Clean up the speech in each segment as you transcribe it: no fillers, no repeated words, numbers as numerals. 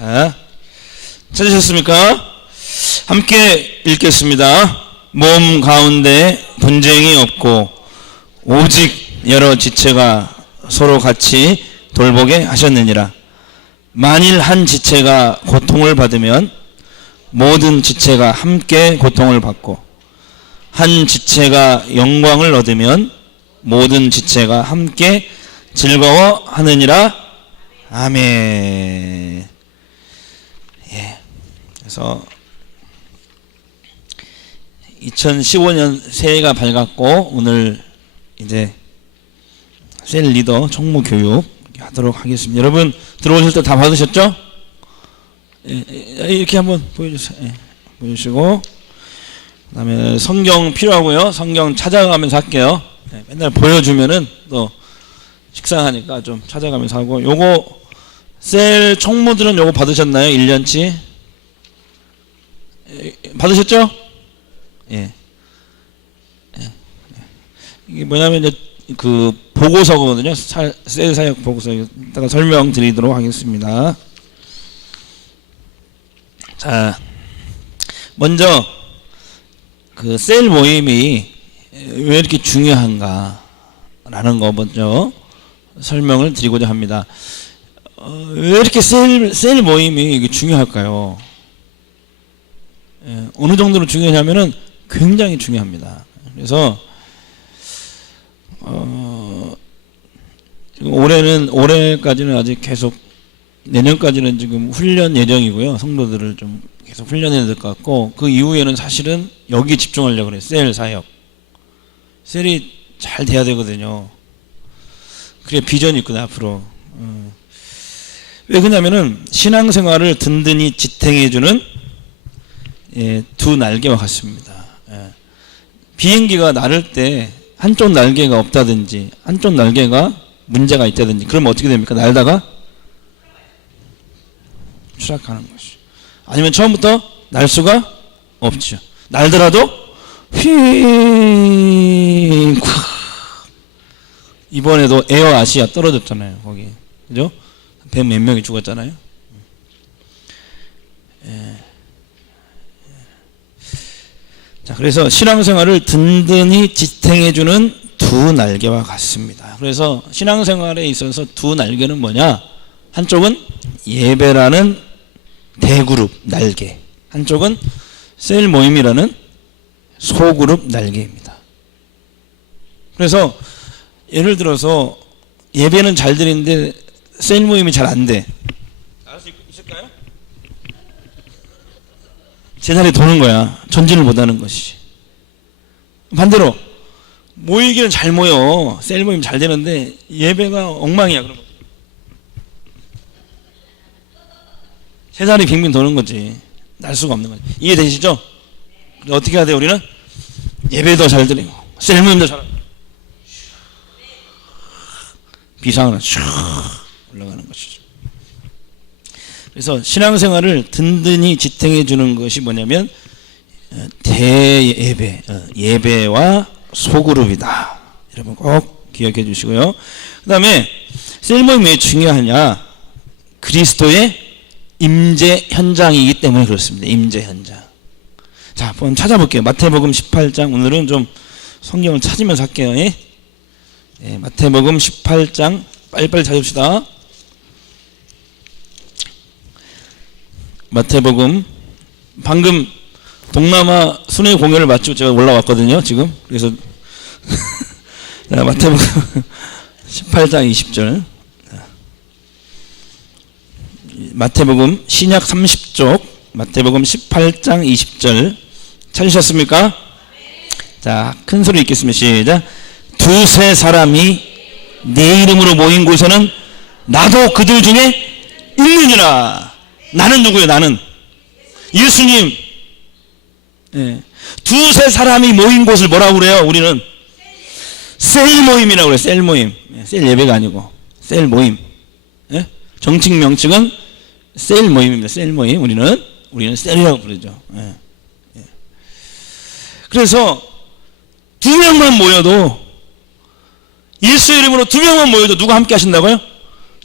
자, 찾으셨습니까? 함께 읽겠습니다. 몸 가운데 분쟁이 없고 오직 여러 지체가 서로 같이 돌보게 하셨느니라. 만일 한 지체가 고통을 받으면 모든 지체가 함께 고통을 받고, 한 지체가 영광을 얻으면 모든 지체가 함께 즐거워하느니라. 아멘. 예. 그래서 2015년 새해가 밝았고, 오늘 이제 셀 리더 총무 교육 하도록 하겠습니다. 여러분 들어오실 때 다 받으셨죠? 예, 이렇게 한번 보여주세요. 예, 보여주시고, 그 다음에 성경 필요하고요. 성경 찾아가면서 할게요. 예, 맨날 보여주면은 또 식상하니까 좀 찾아가면서 하고. 요거 셀 총무들은 요거 받으셨나요? 1년치? 예, 받으셨죠? 예. 예. 이게 뭐냐면 이제 그 보고서거든요. 셀 사역 보고서. 이따가 설명드리도록 하겠습니다. 자, 먼저 그 셀 모임이 왜 이렇게 중요한가 라는 거 먼저 설명을 드리고자 합니다. 왜 이렇게 셀 모임이 중요할까요? 예, 어느 정도로 중요하냐면은 굉장히 중요합니다. 그래서 지금 올해까지는 아직 계속, 내년까지는 지금 훈련 예정이고요. 성도들을 좀 계속 훈련해야 될 것 같고, 그 이후에는 사실은 여기 집중하려고 그래요. 셀 사역. 셀이 잘 돼야 되거든요. 그래 비전이 있거든요, 앞으로. 왜 그러냐면은 신앙생활을 든든히 지탱해주는 두 날개와 같습니다. 비행기가 날을 때 한쪽 날개가 없다든지 한쪽 날개가 문제가 있다든지 그러면 어떻게 됩니까? 날다가 추락하는 것이죠. 아니면 처음부터 날 수가 없죠. 날더라도 휙. 이번에도 에어 아시아 떨어졌잖아요. 거기, 그죠? 배 몇 명이 죽었잖아요. 자, 그래서 신앙생활을 든든히 지탱해주는 두 날개와 같습니다. 그래서 신앙생활에 있어서 두 날개는 뭐냐? 한쪽은 예배라는 대그룹 날개, 한쪽은 셀 모임이라는 소그룹 날개입니다. 그래서 예를 들어서 예배는 잘 드리는데 셀 모임이 잘 안 돼. 알 수 있을까요? 제자리에 도는 거야. 전진을 못하는 것이. 반대로 모이기는 잘 모여. 셀 모임 잘 되는데 예배가 엉망이야. 그러면 제자리 빙빙 도는 거지. 날 수가 없는 거지. 이해되시죠? 어떻게 해야 돼? 우리는 예배도 잘 드리고 셀 모임도 잘 하고 비상으로 슉 올라가는 것이죠. 그래서 신앙생활을 든든히 지탱해 주는 것이 뭐냐면 대예배, 예배와 소그룹이다. 여러분 꼭 기억해 주시고요. 그 다음에 셀 모임이 왜 중요하냐? 그리스도의 임재 현장이기 때문에 그렇습니다. 임재 현장. 자, 한번 찾아볼게요. 마태복음 18장. 오늘은 좀 성경을 찾으면서 할게요. 예? 마태복음 18장 빨리빨리 찾읍시다. 마태복음, 방금 동남아 순회 공연을 마치고 제가 올라왔거든요. 지금. 그래서 자, 마태복음 18장 20절. 마태복음 신약 30쪽 마태복음 18장 20절 찾으셨습니까? 자, 큰 소리 읽겠습니다. 시작. 두세 사람이 내 이름으로 모인 곳에는 나도 그들 중에 있느니라. 나는 누구예요? 나는 예수님. 예. 두세 사람이 모인 곳을 뭐라고 그래요? 우리는 셀 모임이라고 그래요. 셀 모임. 셀 예배가 아니고 셀 모임. 예? 정식 명칭은 셀 모임입니다. 셀 모임. 우리는 셀이라고 부르죠. 예. 예. 그래서 두 명만 모여도, 예수 이름으로 두 명만 모여도 누가 함께 하신다고요?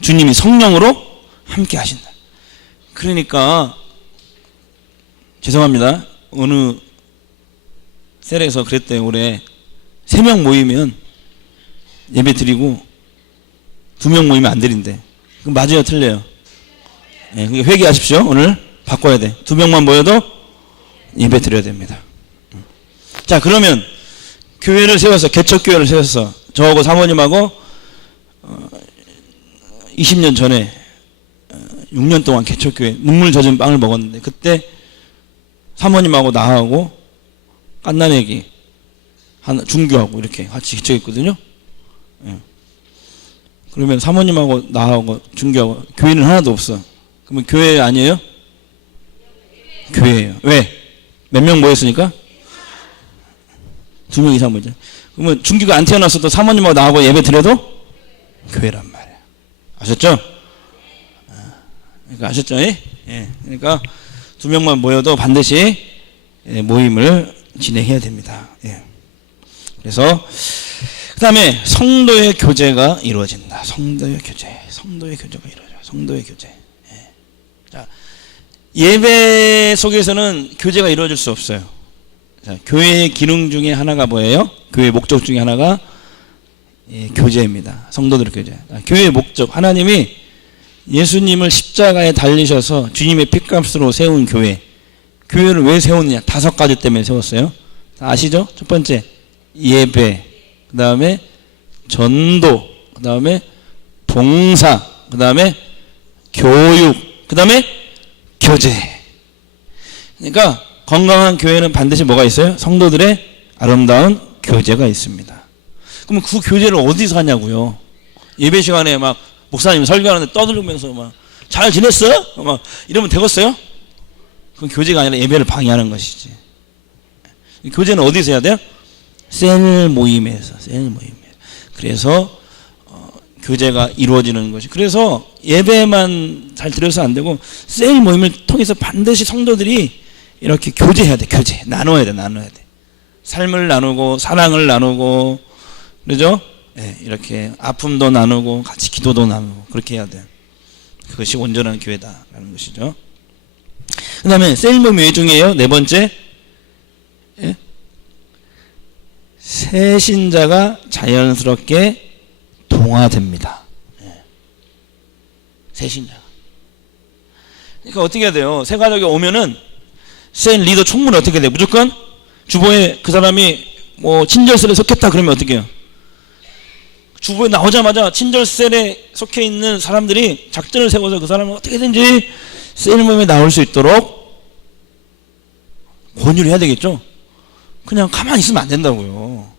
주님이 성령으로 함께 하신다. 그러니까 죄송합니다. 어느 셀에서 그랬대요. 올해 3명 모이면 예배 드리고 2명 모이면 안 드린대. 그럼 맞아요, 틀려요? 네, 그러니까 회개하십시오. 오늘 바꿔야 돼. 2명만 모여도 예배 드려야 됩니다. 자, 그러면 교회를 세워서, 개척교회를 세워서 저하고 사모님하고 20년 전에 6년 동안 개척교회 눈물 젖은 빵을 먹었는데, 그때 사모님하고 나하고 깐난애기 하나 중교하고 이렇게 같이 개척했거든요. 예. 그러면 사모님하고 나하고 중교하고 교회는 하나도 없어. 그러면 교회 아니에요? 교회예요. 왜? 몇 명 모였으니까? 2명 이상 모이죠. 그러면 중교가 안 태어났어도 사모님하고 나하고 예배 드려도 교회란 말이에요. 아셨죠? 그러니까 아셨죠? 예. 그러니까 2명만 모여도 반드시 모임을 진행해야 됩니다. 예. 그래서 그 다음에 성도의 교제가 이루어진다. 성도의 교제가 이루어져. 성도의 교제. 예. 자, 예배 속에서는 교제가 이루어질 수 없어요. 자, 교회의 기능 중에 하나가 뭐예요? 교회의 목적 중에 하나가 교제입니다. 성도들의 교제. 자, 교회의 목적, 하나님이 예수님을 십자가에 달리셔서 주님의 핏값으로 세운 교회. 교회를 왜 세웠느냐? 5가지 때문에 세웠어요. 아시죠? 첫 번째, 예배. 그 다음에 전도. 그 다음에 봉사. 그 다음에 교육. 그 다음에 교제. 그러니까 건강한 교회는 반드시 뭐가 있어요? 성도들의 아름다운 교제가 있습니다. 그러면 그 교제를 어디서 하냐고요? 예배 시간에 막 목사님 설교하는데 떠들면서 막 잘 지냈어? 막 이러면 되겠어요? 그건 교제가 아니라 예배를 방해하는 것이지. 교제는 어디서 해야 돼요? 셀 모임에서. 그래서 교제가 이루어지는 것이. 그래서 예배만 잘 드려서 안 되고 셀 모임을 통해서 반드시 성도들이 이렇게 교제해야 돼. 교제. 나눠야 돼. 삶을 나누고 사랑을 나누고 그러죠? 네, 이렇게 아픔도 나누고 같이 기도도 나누고 그렇게 해야 돼. 그것이 온전한 교회다라는 것이죠. 그 다음에 셀 모임 왜 중요해요? 4번째, 예? 새 신자가 자연스럽게 동화됩니다. 예. 새 신자가. 그러니까 어떻게 해야 돼요? 새 가족이 오면은 셀 리더 총무는 어떻게 돼요? 무조건 주보에 그 사람이 뭐 친절셀에 속했다 그러면 어떻게 해요? 주보에 나오자마자 친절셀에 속해 있는 사람들이 작전을 세워서 그 사람을 어떻게든지 셀 모임에 나올 수 있도록 권유를 해야 되겠죠? 그냥 가만히 있으면 안 된다고요.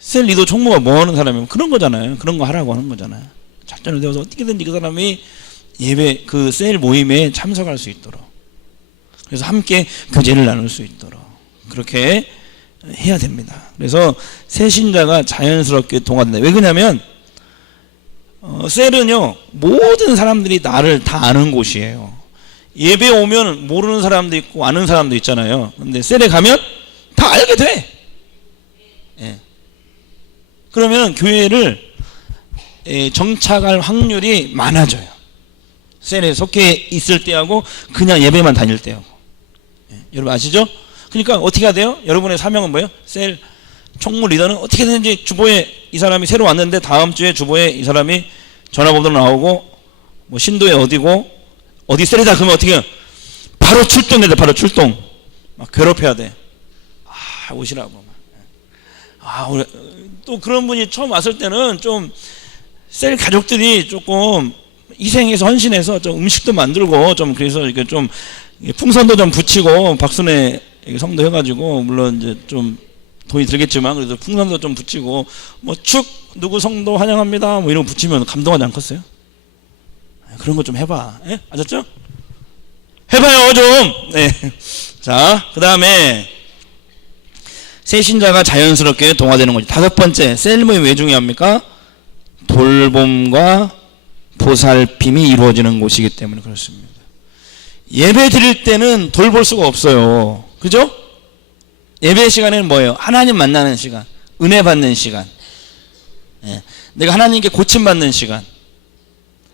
셀 리더 총무가 뭐 하는 사람이면 그런 거잖아요. 그런 거 하라고 하는 거잖아요. 작전을 세워서 어떻게든지 그 사람이 예배, 그 셀 모임에 참석할 수 있도록. 그래서 함께 교제를 나눌 수 있도록. 그렇게 해야 됩니다. 그래서 새 신자가 자연스럽게 동화된다. 왜 그러냐면 셀은요 모든 사람들이 나를 다 아는 곳이에요. 예배 오면 모르는 사람도 있고 아는 사람도 있잖아요. 근데 셀에 가면 다 알게 돼. 예. 그러면 교회를 정착할 확률이 많아져요. 셀에 속해 있을 때하고 그냥 예배만 다닐 때하고. 예. 여러분 아시죠? 그러니까 어떻게 해야 돼요? 여러분의 사명은 뭐예요? 셀 총무 리더는 어떻게든지 주보에 이 사람이 새로 왔는데 다음 주에 주보에 이 사람이 전화번호로 나오고 뭐 신도에 어디고 어디 셀이다 그러면 어떻게 해요? 바로 출동해야 돼. 바로 출동. 막 괴롭혀야 돼. 아 오시라고. 아 우리 또 그런 분이 처음 왔을 때는 좀 셀 가족들이 조금 희생해서 헌신해서 좀 음식도 만들고 좀 그래서 이렇게 좀 풍선도 좀 붙이고 박순애 성도 해가지고 물론 이제 좀 돈이 들겠지만 그래도 풍선도 좀 붙이고 뭐 축 누구 성도 환영합니다 뭐 이런 거 붙이면 감동하지 않겠어요? 그런 거 좀 해봐. 예? 아셨죠? 해봐요 좀. 네. 자, 그 다음에 새 신자가 자연스럽게 동화되는 거죠. 5번째, 셀 모임 왜 중요합니까? 돌봄과 보살핌이 이루어지는 곳이기 때문에 그렇습니다. 예배 드릴 때는 돌볼 수가 없어요. 그죠? 예배 시간에는 뭐예요? 하나님 만나는 시간, 은혜 받는 시간, 예. 내가 하나님께 고침받는 시간.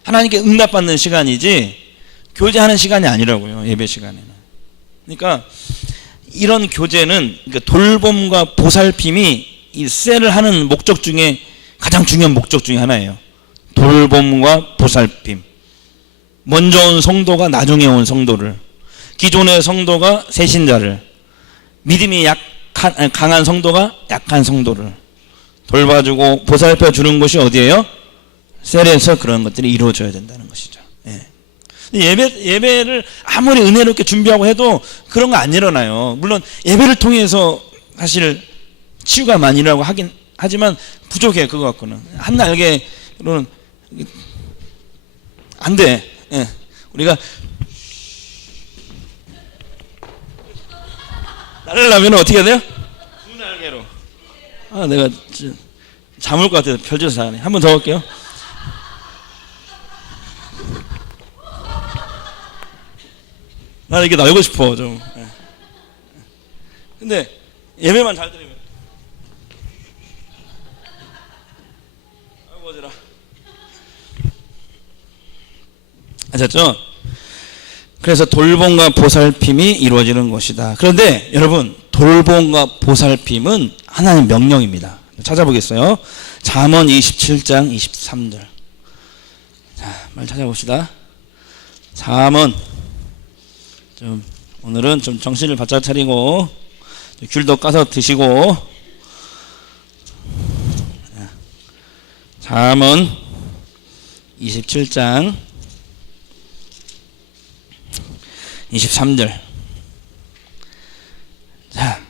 하나님께 응답받는 시간이지 교제하는 시간이 아니라고요. 예배 시간에는. 그러니까 이런 교제는 그러니까 돌봄과 보살핌이 이 셀을 하는 목적 중에 가장 중요한 목적 중에 하나예요. 돌봄과 보살핌. 먼저 온 성도가 나중에 온 성도를, 기존의 성도가 새신자를, 믿음이 강한 성도가 약한 성도를 돌봐주고 보살펴 주는 곳이 어디예요? 셀에서 그런 것들이 이루어져야 된다는 것이죠. 예. 예배를 아무리 은혜롭게 준비하고 해도 그런 거 안 일어나요. 물론 예배를 통해서 사실 치유가 많이 일어나고 하긴 하지만 부족해. 그거 갖고는 한 날개로는 안 돼. 예. 우리가 날으려면 어떻게 해야 돼요? 두 날개로. 아, 내가 잠을 것 같아서 별짓을 다 하네. 한 번 더 할게요. 나는 이렇게 날고 싶어 좀. 예. 근데 예배만 잘 드리면. 아이고 어지러. 아셨죠? 그래서 돌봄과 보살핌이 이루어지는 것이다. 그런데 여러분, 돌봄과 보살핌은 하나님의 명령입니다. 찾아보겠어요. 잠언 27장 23절. 자, 말 찾아봅시다. 잠언. 오늘은 좀 정신을 바짝 차리고 귤도 까서 드시고. 잠언 27장 23절. 자,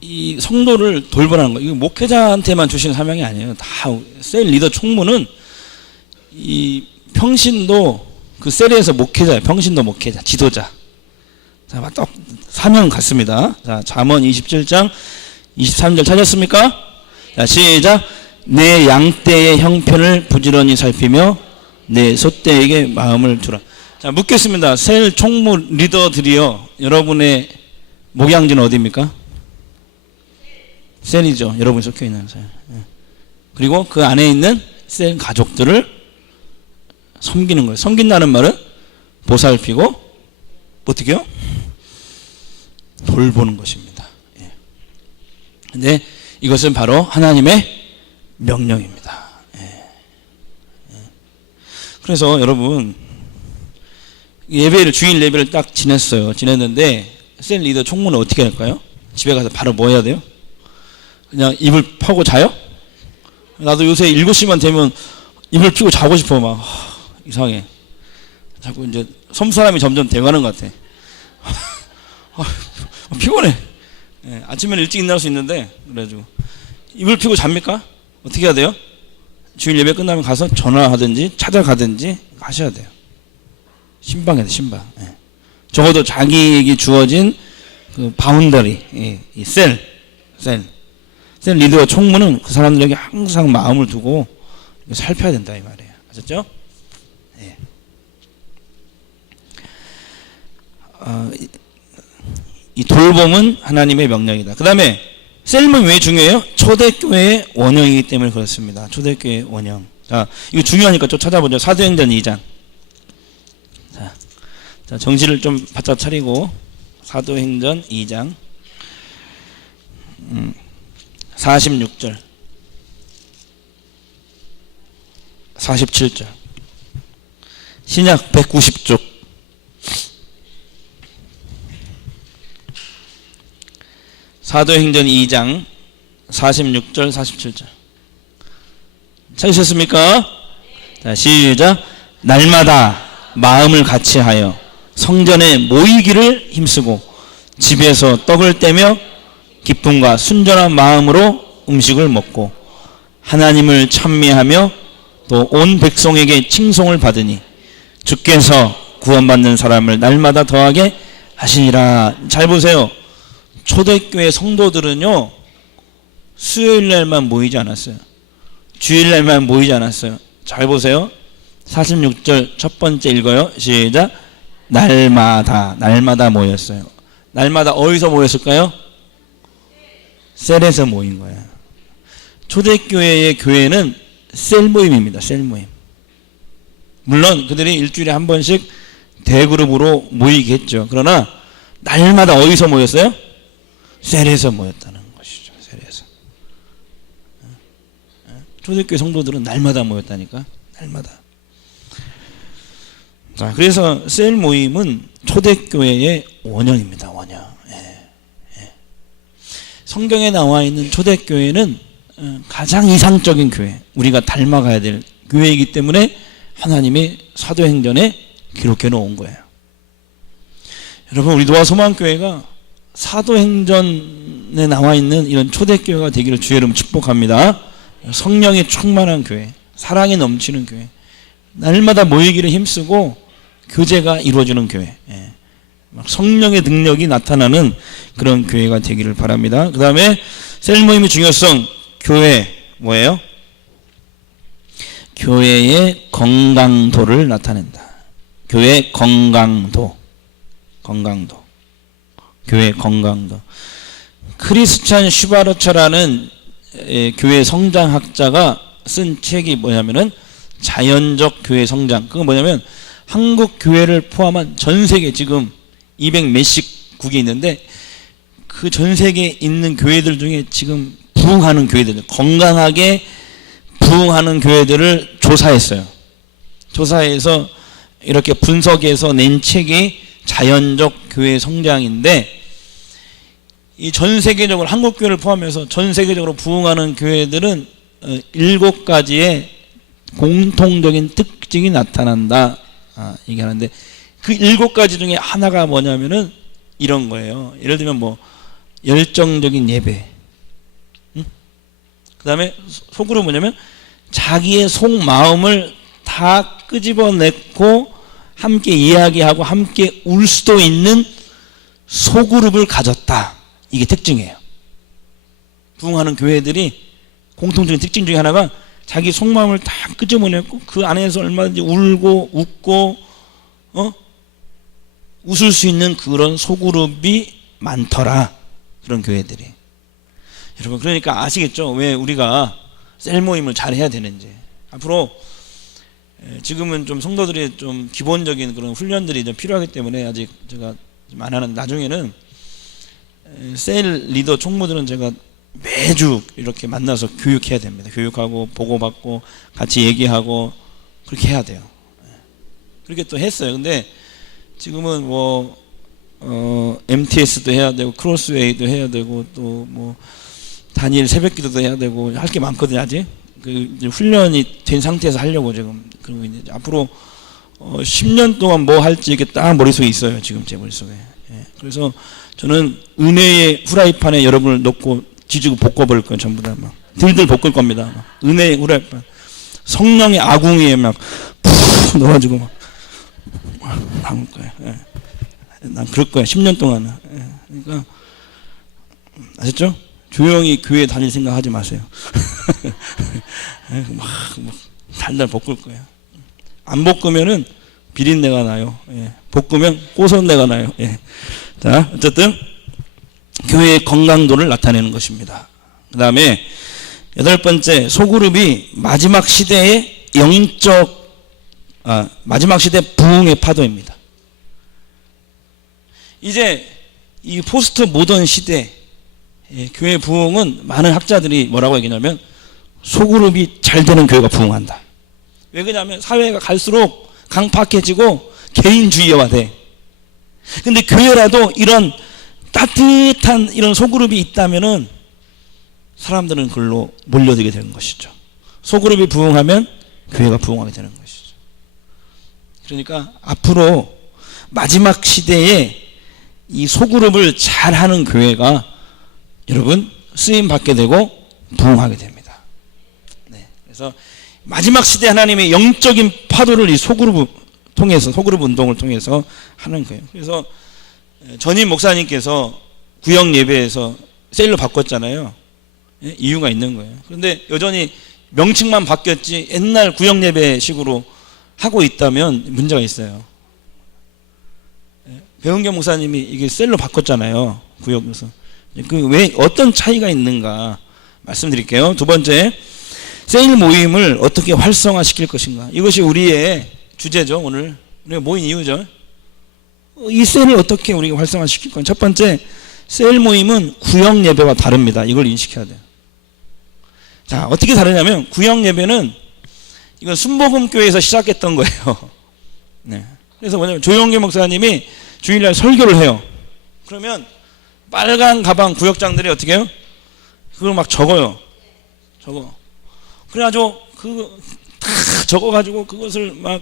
이 성도를 돌보라는 거, 이거 목회자한테만 주시는 사명이 아니에요. 다 셀 리더 총무는 이 평신도 그 셀에서 목회자예요. 평신도 목회자, 지도자. 자, 딱 사명 같습니다. 자, 잠언 27장 23절 찾았습니까? 자, 시작. 내 양떼의 형편을 부지런히 살피며 내 소떼에게 마음을 주라. 자, 묻겠습니다. 셀 총무 리더들이요, 여러분의 목양지는 어디입니까? 셀이죠. 여러분이 속해 있는 셀. 그리고 그 안에 있는 셀 가족들을 섬기는 거예요. 섬긴다는 말은 보살피고 어떻게 해요? 돌보는 것입니다. 근데 이것은 바로 하나님의 명령입니다. 그래서 여러분, 예배를, 주일 예배를 딱 지냈는데 셀 리더 총무는 어떻게 할까요? 집에 가서 바로 뭐 해야 돼요? 그냥 이불 펴고 자요? 나도 요새 7시만 되면 이불 피고 자고 싶어. 막 이상해. 자꾸 이제 섬사람이 점점 돼가는 것 같아. 피곤해. 아침에는 일찍 일어날 수 있는데, 그래가지고 이불 피고 잡니까? 어떻게 해야 돼요? 주일 예배 끝나면 가서 전화하든지 찾아가든지 하셔야 돼요. 신방해야 돼, 신방. 적어도 자기에게 주어진 그 바운더리, 이 셀 리더와 총무는 그 사람들에게 항상 마음을 두고 살펴야 된다, 이 말이에요. 아셨죠? 네. 이 돌봄은 하나님의 명령이다. 그 다음에 셀은 왜 중요해요? 초대교회의 원형이기 때문에 그렇습니다. 초대교회의 원형. 자, 이거 중요하니까 좀 찾아보죠. 사도행전 2장. 자, 정신을 좀 바짝 차리고, 사도행전 2장 46절 47절. 신약 190쪽. 사도행전 2장 46절 47절. 찾으셨습니까? 자, 시작. 날마다 마음을 같이하여 성전에 모이기를 힘쓰고 집에서 떡을 떼며 기쁨과 순전한 마음으로 음식을 먹고 하나님을 찬미하며 또 온 백성에게 칭송을 받으니 주께서 구원받는 사람을 날마다 더하게 하시니라. 잘 보세요. 초대교회 성도들은요, 수요일날만 모이지 않았어요. 주일날만 모이지 않았어요. 잘 보세요. 46절 첫 번째 읽어요. 시작. 날마다 모였어요. 날마다 어디서 모였을까요? 셀에서 모인 거예요. 초대교회의 교회는 셀 모임입니다. 셀 모임. 물론 그들이 일주일에 한 번씩 대그룹으로 모이겠죠. 그러나 날마다 어디서 모였어요? 셀에서 모였다는 것이죠. 셀에서. 초대교회 성도들은 날마다 모였다니까. 날마다. 자, 그래서 셀 모임은 초대교회의 원형입니다. 원형. 성경에 나와 있는 초대교회는 가장 이상적인 교회, 우리가 닮아가야 될 교회이기 때문에 하나님이 사도행전에 기록해 놓은 거예요. 여러분, 우리 노아 소망교회가 사도행전에 나와 있는 이런 초대교회가 되기를 주의 이름 축복합니다. 성령이 충만한 교회, 사랑이 넘치는 교회, 날마다 모이기를 힘쓰고 교제가 이루어지는 교회, 성령의 능력이 나타나는 그런 교회가 되기를 바랍니다. 그 다음에 셀 모임의 중요성, 교회 뭐예요? 교회의 건강도를 나타낸다. 교회 건강도, 교회 건강도. 크리스찬 슈바르처라는 교회 성장학자가 쓴 책이 뭐냐면은 자연적 교회 성장. 그건 뭐냐면 한국 교회를 포함한 전 세계 지금 200 몇십 국이 있는데 그 전 세계에 있는 교회들 중에 지금 부흥하는 교회들, 건강하게 부흥하는 교회들을 조사했어요. 조사해서 이렇게 분석해서 낸 책이 자연적 교회 성장인데, 이 전 세계적으로 한국 교회를 포함해서 전 세계적으로 부흥하는 교회들은 7가지의 공통적인 특징이 나타난다 얘기하는데, 그 7가지 중에 하나가 뭐냐면은 이런 거예요. 예를 들면 뭐 열정적인 예배, 그 다음에 속으로 뭐냐면 자기의 속마음을 다 끄집어내고 함께 이야기하고 함께 울 수도 있는 소그룹을 가졌다. 이게 특징이에요. 부흥하는 교회들이 공통적인 특징 중에 하나가 자기 속마음을 다 끄집어내고 그 안에서 얼마든지 울고 웃고 웃을 수 있는 그런 소그룹이 많더라. 그런 교회들이. 여러분, 그러니까 아시겠죠? 왜 우리가 셀 모임을 잘 해야 되는지. 앞으로 지금은 좀 성도들이 좀 기본적인 그런 훈련들이 좀 필요하기 때문에 아직 제가 좀 안 하는, 나중에는 셀 리더 총무들은 제가 매주 이렇게 만나서 교육해야 됩니다. 교육하고 보고받고 같이 얘기하고 그렇게 해야 돼요. 그렇게 또 했어요. 근데 지금은 뭐 MTS도 해야 되고 크로스웨이도 해야 되고 또 뭐 단일 새벽기도도 해야 되고 할 게 많거든요. 아직 그 이제 훈련이 된 상태에서 하려고 지금 그러고 있는데, 앞으로 10년 동안 뭐 할지 이게 딱 머릿속에 있어요. 지금 제 머릿속에. 그래서 저는 은혜의 후라이팬에 여러분을 넣고 뒤지고 볶아버릴 거예요. 전부 다 막 들들 볶을 겁니다. 막 은혜의 후라이팬, 성령의 아궁이에 막 푹 넣어가지고 막 담을 거예요. 난 그럴 거야. 10년 동안은. 그러니까 아셨죠? 조용히 교회 다닐 생각 하지 마세요. 막 달달 볶을 거예요. 안 볶으면은 비린내가 나요. 볶으면 고소내가 나요. 자, 어쨌든 교회의 건강도를 나타내는 것입니다. 그 다음에 8번째, 소그룹이 마지막 시대의 마지막 시대 부흥의 파도입니다. 이제 이 포스트 모던 시대 교회 부흥은 많은 학자들이 뭐라고 얘기하냐면 소그룹이 잘 되는 교회가 부흥한다. 왜 그러냐면 사회가 갈수록 강팍해지고 개인주의화돼. 근데 교회라도 이런 따뜻한 이런 소그룹이 있다면은 사람들은 그걸로 몰려들게 되는 것이죠. 소그룹이 부흥하면 교회가 부흥하게 되는 것이죠. 그러니까 앞으로 마지막 시대에 이 소그룹을 잘하는 교회가 여러분 쓰임 받게 되고 부흥하게 됩니다. 그래서 마지막 시대 하나님의 영적인 파도를 이 소그룹 통해서, 소그룹 운동을 통해서 하는 거예요. 그래서 전임 목사님께서 구역 예배에서 셀로 바꿨잖아요. 이유가 있는 거예요. 그런데 여전히 명칭만 바뀌었지 옛날 구역 예배식으로 하고 있다면 문제가 있어요. 배은경 목사님이 이게 셀로 바꿨잖아요. 구역에서. 그 왜 어떤 차이가 있는가 말씀드릴게요. 두 번째, 셀 모임을 어떻게 활성화시킬 것인가. 이것이 우리의 주제죠. 오늘 우리가 모인 이유죠. 이 셀을 어떻게 우리가 활성화시킬 건 첫 번째, 셀 모임은 구역 예배와 다릅니다. 이걸 인식해야 돼요. 자, 어떻게 다르냐면 구역 예배는 이건 순복음교회에서 시작했던 거예요. 네. 그래서 뭐냐면 조용기 목사님이 주일날 설교를 해요. 그러면 빨간 가방 구역장들이 어떻게 해요? 그걸 막 적어요. 그래가지고 그거 다 적어가지고 그것을 막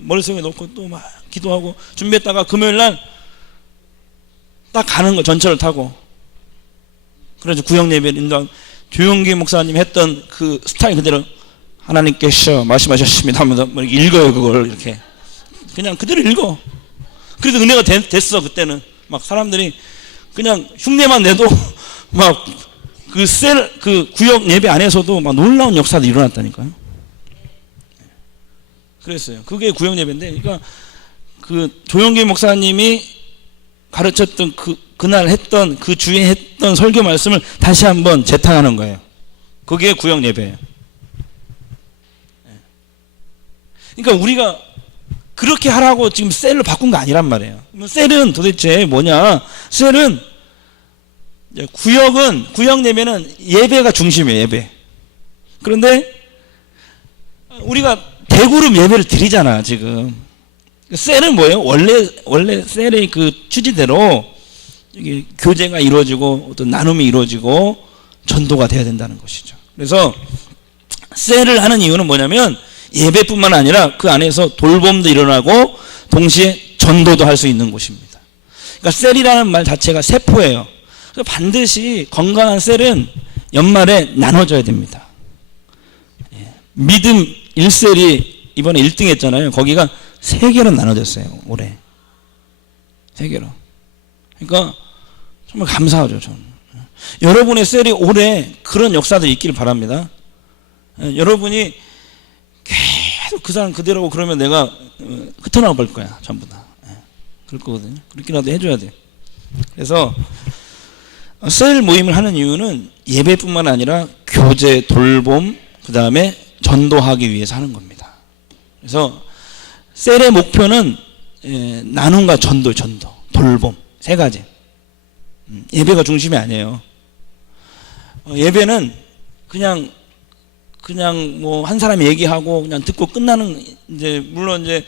머릿속에 넣고 또 막 기도하고 준비했다가 금요일날 딱 가는 거, 전철을 타고. 그래서 구역 예배를 인도한 조용기 목사님 했던 그 스타일 그대로 하나님께서 말씀하셨습니다 하면서 뭐 이렇게 읽어요. 그걸 이렇게 그냥 그대로 읽어. 그래도 은혜가 됐어. 그때는 막 사람들이 그냥 흉내만 내도 막 그 구역 예배 안에서도 막 놀라운 역사도 일어났다니까요. 그랬어요. 그게 구역 예배인데, 그러니까 그 조용기 목사님이 가르쳤던 그날 했던 그 주에 했던 설교 말씀을 다시 한번 재탕하는 거예요. 그게 구역 예배예요. 그러니까 우리가 그렇게 하라고 지금 셀로 바꾼 거 아니란 말이에요. 셀은 도대체 뭐냐? 셀은 구역 예배는 예배가 중심이에요. 예배. 그런데 우리가 대그룹 예배를 드리잖아 지금. 셀은 뭐예요? 원래 셀의 그 취지대로 이게 교제가 이루어지고 어떤 나눔이 이루어지고 전도가 돼야 된다는 것이죠. 그래서 셀을 하는 이유는 뭐냐면 예배뿐만 아니라 그 안에서 돌봄도 일어나고 동시에 전도도 할 수 있는 곳입니다. 그러니까 셀이라는 말 자체가 세포예요. 그래서 반드시 건강한 셀은 연말에 나눠져야 됩니다. 믿음 1셀이 이번에 1등 했잖아요. 거기가 3개로 나눠졌어요. 올해 3개로. 그러니까 정말 감사하죠. 저는. 여러분의 셀이 올해 그런 역사들이 있기를 바랍니다. 여러분이 계속 그 사람 그대로고 그러면 내가 흩어나가 볼 거야. 전부 다. 그럴 거거든요. 그렇게라도 해줘야 돼요. 그래서 셀 모임을 하는 이유는 예배뿐만 아니라 교제, 돌봄, 그 다음에 전도하기 위해서 하는 겁니다. 그래서 셀의 목표는 나눔과 전도, 돌봄 3가지. 예배가 중심이 아니에요. 예배는 그냥 뭐 한 사람이 얘기하고 그냥 듣고 끝나는, 이제 물론 이제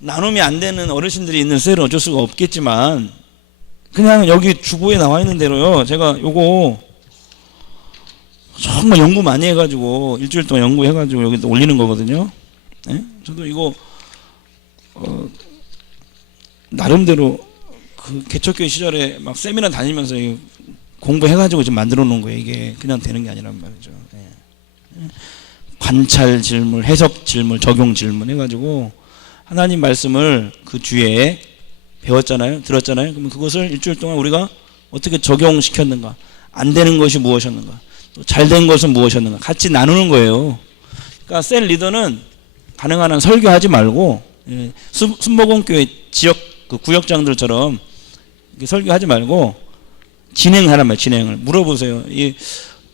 나눔이 안 되는 어르신들이 있는 셀은 어쩔 수가 없겠지만 그냥 여기 주보에 나와 있는 대로요. 제가 요거 정말 연구 많이 해가지고 일주일 동안 연구해가지고 여기 올리는 거거든요. 네? 저도 이거 나름대로 그 개척교회 시절에 막 세미나 다니면서 공부해가지고 지금 만들어 놓은 거예요. 이게 그냥 되는 게 아니란 말이죠. 네. 관찰 질문, 해석 질문, 적용 질문 해가지고 하나님 말씀을 그 주에 배웠잖아요. 들었잖아요. 그러면 그것을 일주일 동안 우리가 어떻게 적용시켰는가, 안 되는 것이 무엇이었는가, 또 잘 된 것은 무엇이었는가 같이 나누는 거예요. 그러니까 셀 리더는 가능한 한 설교하지 말고 순복음교회 지역 그 구역장들처럼 설교하지 말고 진행하란 말이에요. 진행을 물어보세요.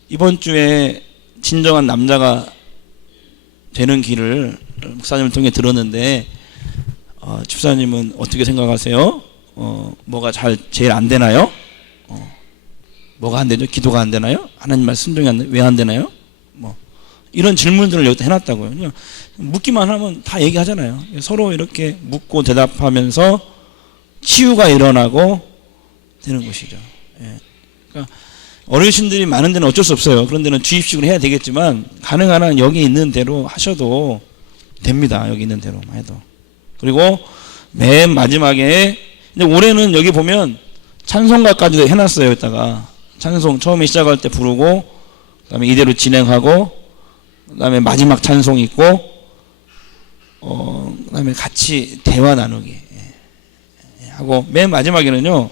이번 주에 진정한 남자가 되는 길을 목사님을 통해 들었는데 집사님은 어떻게 생각하세요? 뭐가 제일 안 되나요? 뭐가 안 되죠? 기도가 안 되나요? 하나님 말 순종이 안 되나요? 왜 안 되나요? 뭐 이런 질문들을 여기다 해놨다고요. 그냥 묻기만 하면 다 얘기하잖아요. 서로 이렇게 묻고 대답하면서 치유가 일어나고 되는 것이죠. 그러니까 어르신들이 많은 데는 어쩔 수 없어요. 그런 데는 주입식으로 해야 되겠지만 가능한 한 여기 있는 대로 하셔도 됩니다. 여기 있는 대로만 해도. 그리고 맨 마지막에 근데 올해는 여기 보면 찬송가까지도 해놨어요. 여기다가 찬송 처음에 시작할 때 부르고 그다음에 이대로 진행하고 그다음에 마지막 찬송 있고 그다음에 같이 대화 나누기 하고 맨 마지막에는요.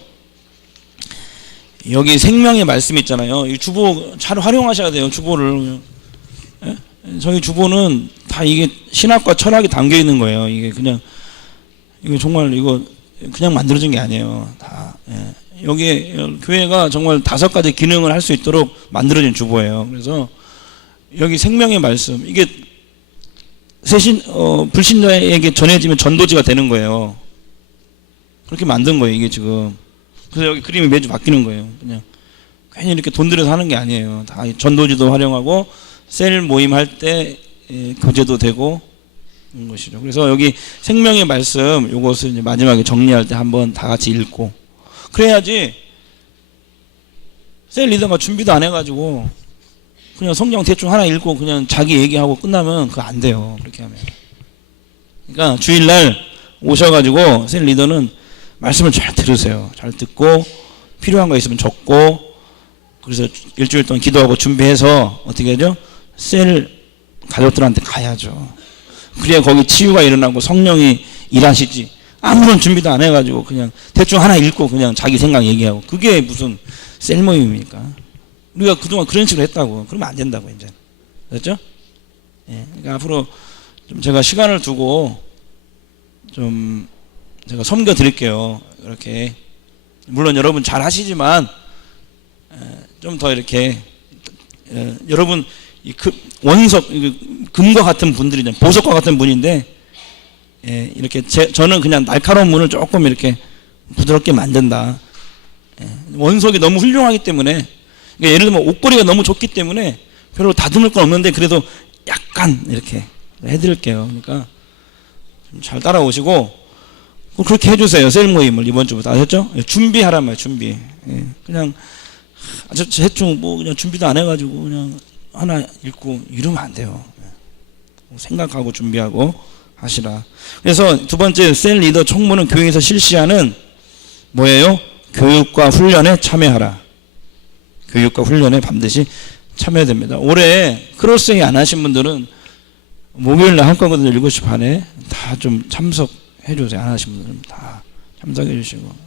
여기 생명의 말씀 있잖아요. 이 주보 잘 활용하셔야 돼요. 주보를. 예? 저희 주보는 다 이게 신학과 철학이 담겨 있는 거예요. 이게 그냥 이거 정말 이거 그냥 만들어진 게 아니에요. 다. 예. 여기 교회가 정말 5가지 기능을 할 수 있도록 만들어진 주보예요. 그래서 여기 생명의 말씀 이게 불신자에게 전해지면 전도지가 되는 거예요. 그렇게 만든 거예요, 이게 지금. 그래서 여기 그림이 매주 바뀌는 거예요. 그냥 괜히 이렇게 돈 들여서 하는 게 아니에요. 다 전도지도 활용하고 셀 모임 할 때 교제도 되고 그런 것이죠. 그래서 여기 생명의 말씀 요것을 이제 마지막에 정리할 때 한번 다 같이 읽고 그래야지 셀 리더가 준비도 안 해가지고 그냥 성경 대충 하나 읽고 그냥 자기 얘기하고 끝나면 그거 안 돼요. 그렇게 하면. 그러니까 주일날 오셔가지고 셀 리더는 말씀을 잘 들으세요. 잘 듣고 필요한 거 있으면 적고 그래서 일주일 동안 기도하고 준비해서 어떻게 하죠? 셀 가족들한테 가야죠. 그래야 거기 치유가 일어나고 성령이 일하시지. 아무런 준비도 안 해가지고 그냥 대충 하나 읽고 그냥 자기 생각 얘기하고 그게 무슨 셀 모임입니까? 우리가 그동안 그런 식으로 했다고. 그러면 안 된다고 이제. 그렇죠? 예. 그러니까 앞으로 좀 제가 시간을 두고 좀 제가 섬겨 드릴게요. 이렇게 물론 여러분 잘 하시지만 좀 더 이렇게 여러분 원석 금과 같은 분들이잖아요. 보석과 같은 분인데 이렇게 저는 그냥 날카로운 문을 조금 이렇게 부드럽게 만든다. 원석이 너무 훌륭하기 때문에 그러니까 예를 들면 옷걸이가 너무 좋기 때문에 별로 다듬을 건 없는데 그래도 약간 이렇게 해드릴게요. 그러니까 잘 따라오시고 꼭 그렇게 해주세요. 셀 모임을 이번 주부터 아셨죠? 준비하란 말이에요. 준비. 그냥 아주 대충 뭐 그냥 준비도 안 해가지고 그냥 하나 읽고 이러면 안 돼요. 생각하고 준비하고 하시라. 그래서 두 번째 셀 리더 총무는 교회에서 실시하는 뭐예요? 교육과 훈련에 참여하라. 교육과 훈련에 반드시 참여해야 됩니다. 올해 크로스웨이 안 하신 분들은 목요일날 할 거거든요. 7시 반에 다 좀 참석해 주세요. 안 하신 분들은 다 참석해 주시고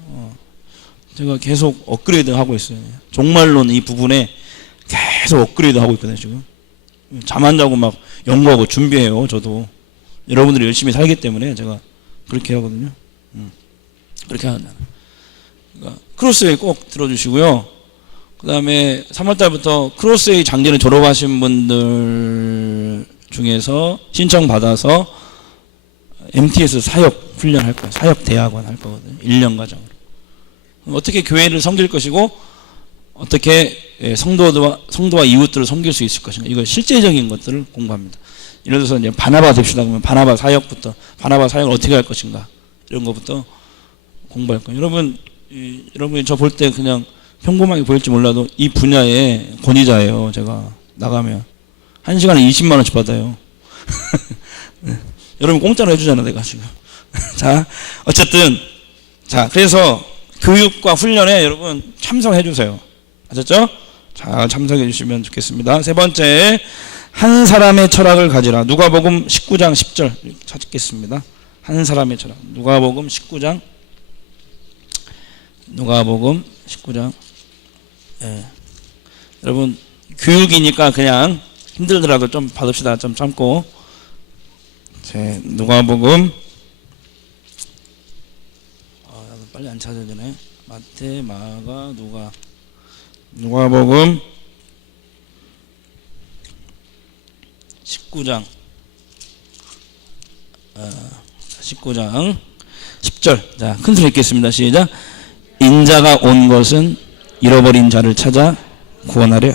제가 계속 업그레이드 하고 있어요. 종말론 이 부분에 계속 업그레이드 하고 있거든요. 지금 잠 안 자고 막 연구하고 준비해요. 저도 여러분들이 열심히 살기 때문에 제가 그렇게 하거든요. 그렇게 하는. 그러니까 크로스웨이 꼭 들어주시고요. 그 다음에 3월달부터 크로스웨이 작년에 졸업하신 분들 중에서 신청받아서 MTS 사역 훈련 할 거예요. 사역 대학원 할 거거든요. 1년 과정으로. 어떻게 교회를 섬길 것이고 어떻게 성도와 이웃들을 섬길 수 있을 것인가. 이거 실제적인 것들을 공부합니다. 예를 들어서 이제 바나바 됩시다 그러면 바나바 사역부터 바나바 사역을 어떻게 할 것인가 이런 것부터 공부할 거예요. 여러분이 저 볼 때 그냥 평범하게 보일지 몰라도 이 분야의 권위자예요. 제가 나가면 1시간에 20만 원씩 받아요. 네. 여러분 공짜로 해주잖아 내가 지금. 자 어쨌든 자 그래서 교육과 훈련에 여러분 참석해 주세요. 아셨죠? 자 참석해 주시면 좋겠습니다. 세 번째 한 사람의 철학을 가지라. 누가복음 19장 10절 찾겠습니다. 한 사람의 철학. 누가복음 19장 여러분 교육이니까 그냥 힘들더라도 좀 받읍시다. 좀 참고. 누가복음 나도 빨리 안 찾아야 되네. 마태, 마가, 누가복음 19장 10절. 자, 큰 소리 읽겠습니다. 시작. 인자가 온 것은 잃어버린 자를 찾아 구원하려.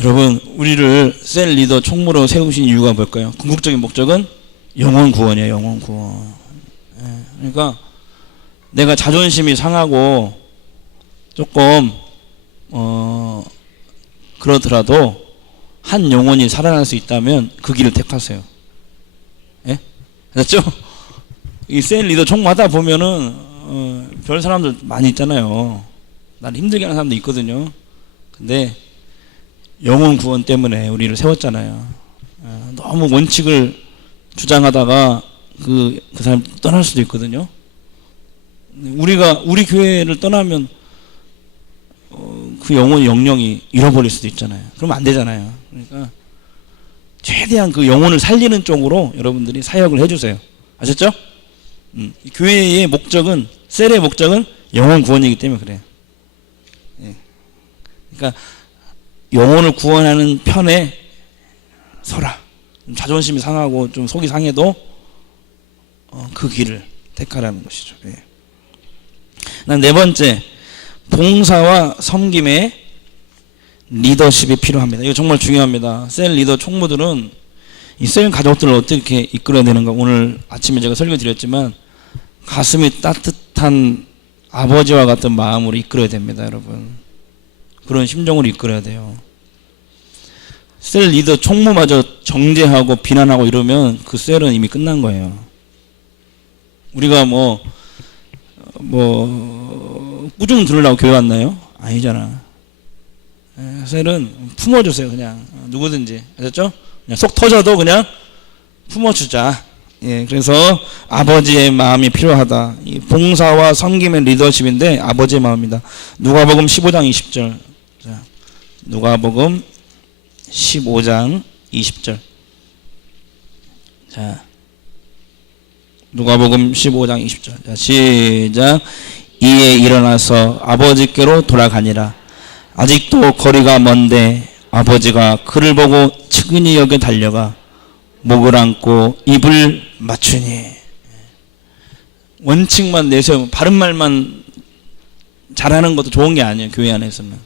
여러분 우리를 셀 리더 총무로 세우신 이유가 뭘까요? 궁극적인 목적은 영혼 구원이에요. 영혼 구원. 그러니까 내가 자존심이 상하고 조금 그렇더라도 한 영혼이 살아날 수 있다면 그 길을 택하세요. 예? 알았죠? 이 셀 리더 총무하다 보면은 별 사람들 많이 있잖아요. 난 힘들게 하는 사람도 있거든요. 근데 영혼 구원 때문에 우리를 세웠잖아요. 너무 원칙을 주장하다가 그 사람 떠날 수도 있거든요. 우리 교회를 떠나면 그 영령이 잃어버릴 수도 있잖아요. 그러면 안 되잖아요. 그러니까 최대한 그 영혼을 살리는 쪽으로 여러분들이 사역을 해주세요. 아셨죠? 교회의 목적은 셀의 목적은 영혼 구원이기 때문에 그래요. 예. 그러니까 영혼을 구원하는 편에 서라. 자존심이 상하고 좀 속이 상해도 그 길을 택하라는 것이죠. 예. 네 번째, 봉사와 섬김의 리더십이 필요합니다. 이거 정말 중요합니다. 셀 리더 총무들은 이 셀 가족들을 어떻게 이끌어야 되는가, 오늘 아침에 제가 설교 드렸지만 가슴이 따뜻한 아버지와 같은 마음으로 이끌어야 됩니다. 여러분, 그런 심정으로 이끌어야 돼요. 셀 리더 총무마저 정죄하고 비난하고 이러면 그 셀은 이미 끝난 거예요. 우리가 꾸중 들으려고 교회 왔나요? 아니잖아. 셀은 품어주세요. 그냥 누구든지, 아셨죠? 그냥 속 터져도 그냥 품어주자. 예, 그래서 아버지의 마음이 필요하다. 이 봉사와 섬김의 리더십인데 아버지의 마음입니다. 누가복음 15장 20절. 자, 누가복음 15장 20절. 자, 누가복음 15장 20절. 자, 시작. 이에 일어나서 아버지께로 돌아가니라. 아직도 거리가 먼데 아버지가 그를 보고 측은히 여겨 달려가 목을 안고 입을 맞추니. 원칙만 내세우면, 바른 말만 잘하는 것도 좋은 게 아니에요. 교회 안에서는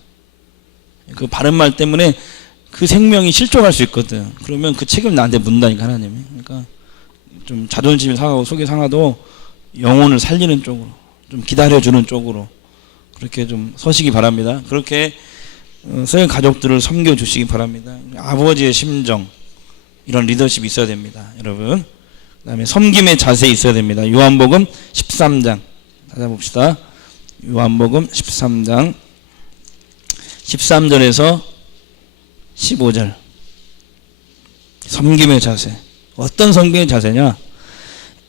그 바른 말 때문에 그 생명이 실종할 수 있거든. 그러면 그 책임을 나한테 묻는다니까, 하나님이. 그러니까 좀 자존심이 상하고 속이 상하도 영혼을 살리는 쪽으로, 좀 기다려주는 쪽으로 그렇게 좀 서시기 바랍니다. 그렇게 셀 가족들을 섬겨주시기 바랍니다. 아버지의 심정, 이런 리더십이 있어야 됩니다. 여러분, 그 다음에 섬김의 자세 있어야 됩니다. 요한복음 13장 찾아봅시다. 요한복음 13장 13절에서 15절. 섬김의 자세. 어떤 섬김의 자세냐?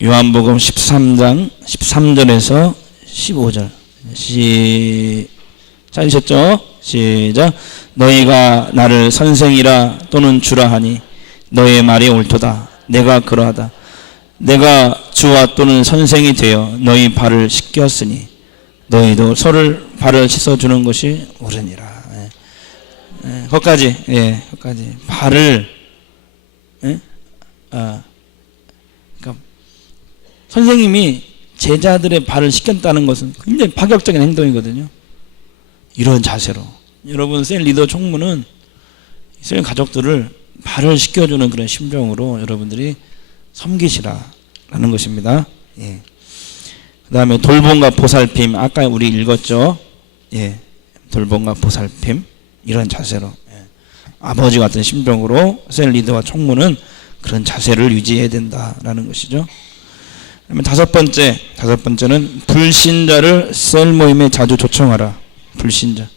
요한복음 13장 13절에서 15절. 찾으셨죠? 시작. 너희가 나를 선생이라 또는 주라 하니 너의 말이 옳도다. 내가 그러하다. 내가 주와 또는 선생이 되어 너희 발을 씻겼으니 너희도 서로를 발을 씻어주는 것이 옳으니라. 거기까지. 예, 거기까지. 발을, 예? 그러니까 선생님이 제자들의 발을 씻겼다는 것은 굉장히 파격적인 행동이거든요. 이런 자세로. 여러분, 셀 리더 총무는 셀 가족들을 발을 씻겨주는 그런 심정으로 여러분들이 섬기시라라는 것입니다. 예. 그 다음에 돌봄과 보살핌. 아까 우리 읽었죠. 예. 돌봄과 보살핌. 이런 자세로. 예. 아버지 같은 심정으로 셀 리더와 총무는 그런 자세를 유지해야 된다라는 것이죠. 그다음에 다섯 번째는 불신자를 셀 모임에 자주 초청하라. 불신자.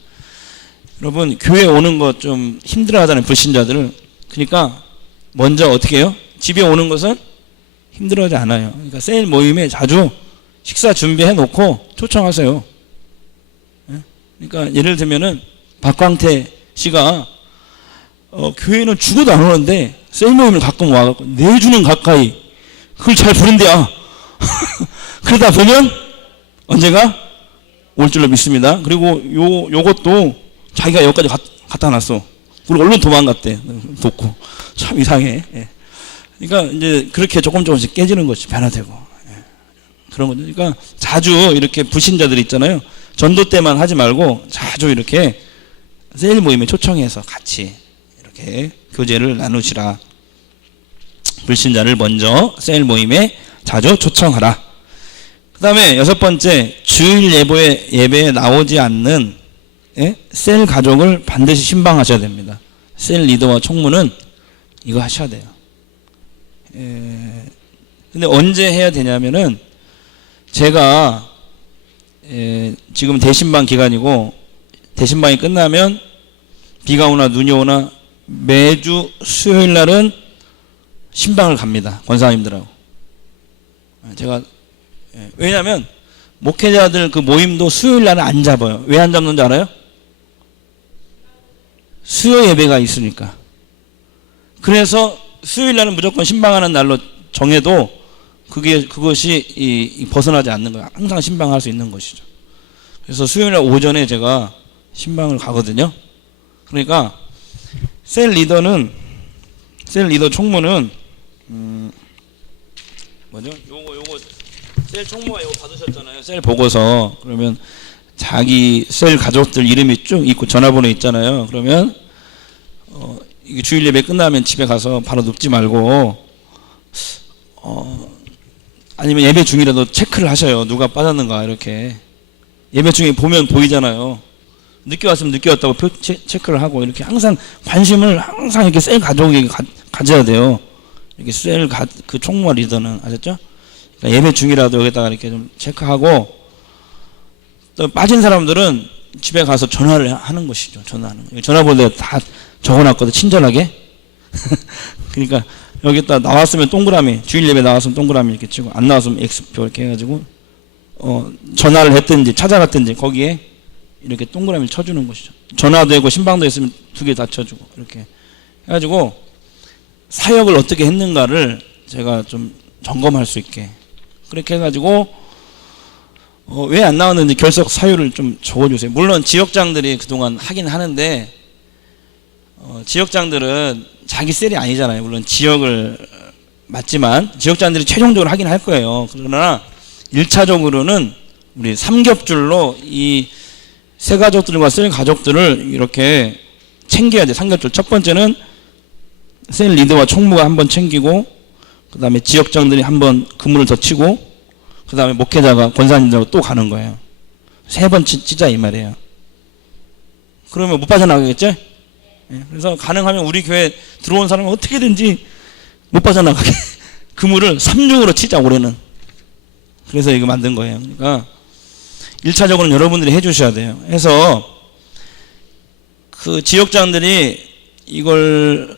여러분, 교회 오는 거 좀 힘들어하잖아요, 불신자들을. 그러니까 먼저 어떻게 해요? 집에 오는 것은 힘들어하지 않아요. 그러니까 셀 모임에 자주 식사 준비해 놓고 초청하세요. 그러니까 예를 들면은 박광태 씨가 교회는 죽어도 안 오는데 셀 모임을 가끔 와갖고 4주는 가까이 그걸 잘 부른대요. 그러다 보면 언제가 올 줄로 믿습니다. 그리고 요것도 자기가 여기까지 갖다 놨어. 그리고 얼른 도망갔대. 돕고. 참 이상해. 예. 그러니까 이제 그렇게 조금씩 깨지는 것이 변화되고. 예. 그런 거죠. 그러니까 자주 이렇게 불신자들 있잖아요. 전도 때만 하지 말고 자주 이렇게 셀 모임에 초청해서 같이 이렇게 교제를 나누시라. 불신자를 먼저 셀 모임에 자주 초청하라. 그 다음에 여섯 번째, 주일 예배에 나오지 않는 셀 가족을 반드시 신방하셔야 됩니다. 셀 리더와 총무는 이거 하셔야 돼요. 근데 언제 해야 되냐면은 제가 지금 대신방 기간이고 대신방이 끝나면 비가 오나 눈이 오나 매주 수요일 날은 신방을 갑니다. 권사님들하고. 제가 왜냐하면 목회자들 그 모임도 수요일 날은 안 잡아요. 왜 안 잡는지 알아요? 수요 예배가 있으니까. 그래서 수요일 날은 무조건 신방하는 날로 정해도 그것이 벗어나지 않는 거예요. 항상 신방할 수 있는 것이죠. 그래서 수요일 날 오전에 제가 신방을 가거든요. 그러니까 셀 리더는 셀 리더 총무는 뭐죠? 요거 셀 총무가 이거 받으셨잖아요. 셀 보고서. 그러면 자기 셀 가족들 이름이 쭉 있고 전화번호 있잖아요. 그러면 이게 주일 예배 끝나면 집에 가서 바로 눕지 말고 아니면 예배 중이라도 체크를 하셔요. 누가 빠졌는가 이렇게. 예배 중에 보면 보이잖아요. 늦게 왔으면 늦게 왔다고 체크를 하고 이렇게 항상 관심을 항상 이렇게 셀 가족에게 가져야 돼요. 이렇게 그 총무와 리더는 아셨죠? 그러니까 예배 중이라도 여기다가 이렇게 좀 체크하고 또 빠진 사람들은 집에 가서 전화를 하는 것이죠. 전화하는 거. 전화번호 다 적어놨거든 친절하게. 그러니까 여기다 나왔으면 동그라미, 주일 예배 나왔으면 동그라미 이렇게 치고 안 나왔으면 X표 이렇게 해가지고 전화를 했든지 찾아갔든지 거기에 이렇게 동그라미를 쳐주는 것이죠. 전화도 있고 신방도 있으면 두 개 다 쳐주고 이렇게 해가지고 사역을 어떻게 했는가를 제가 좀 점검할 수 있게 그렇게 해가지고 왜 안 나왔는지 결석 사유를 좀 적어주세요. 물론 지역장들이 그동안 하긴 하는데 지역장들은 자기 셀이 아니잖아요. 물론 지역을 맞지만 지역장들이 최종적으로 하긴 할 거예요. 그러나 1차적으로는 우리 삼겹줄로 이 세 가족들과 셀 가족들을 이렇게 챙겨야 돼. 삼겹줄. 첫 번째는 셀 리더와 총무가 한번 챙기고 그 다음에 지역장들이 한번 그물을 더 치고 그 다음에 목회자가 권사님들하고 또 가는 거예요. 세 번 치자 이 말이에요. 그러면 못 빠져나가겠죠? 그래서 가능하면 우리 교회 들어온 사람은 어떻게든지 못 빠져나가게 그물을 3중으로 치자 올해는. 그래서 이거 만든 거예요. 그러니까 1차적으로는 여러분들이 해주셔야 돼요. 해서 그 지역장들이 이걸